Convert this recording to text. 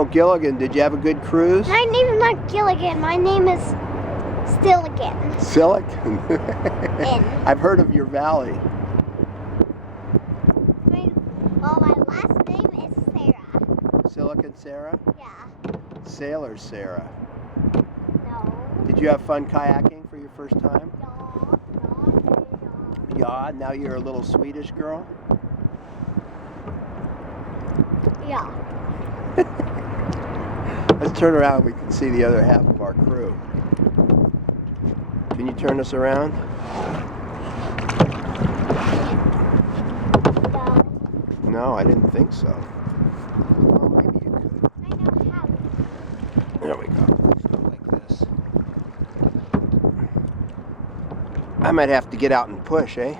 Oh, Gilligan, did you have a good cruise? My name is not Gilligan. My name is Stilligan. Silicon. I've heard of your valley. My last name is Sarah. Silicon Sarah? Yeah. Sailor Sarah. No. Did you have fun kayaking for your first time? Yeah, now you're a little Swedish girl? Yeah. Let's turn around, we can see the other half of our crew. Can you turn us around? No. No, I didn't think so. Well, maybe you could. I know how. There we go. Let's go like this. I might have to get out and push, eh?